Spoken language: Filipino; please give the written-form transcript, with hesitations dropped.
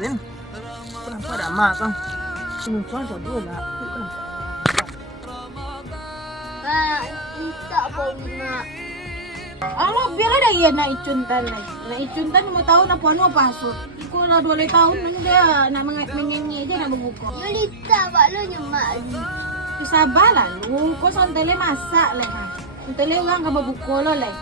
din. Kenapa ada mak kan? Sinuncuan sa dula. Tak po na. Biar ada ya na icuntan na. Na icuntan mo tahu na puan mo pasok. Ko na 2 tahun man dia na mengenyi aja na mabuko. Yulita ba lo yung maali. Sabar lah lu, ko santele masak leh ha. Santele ulang ka mabuko lo leh.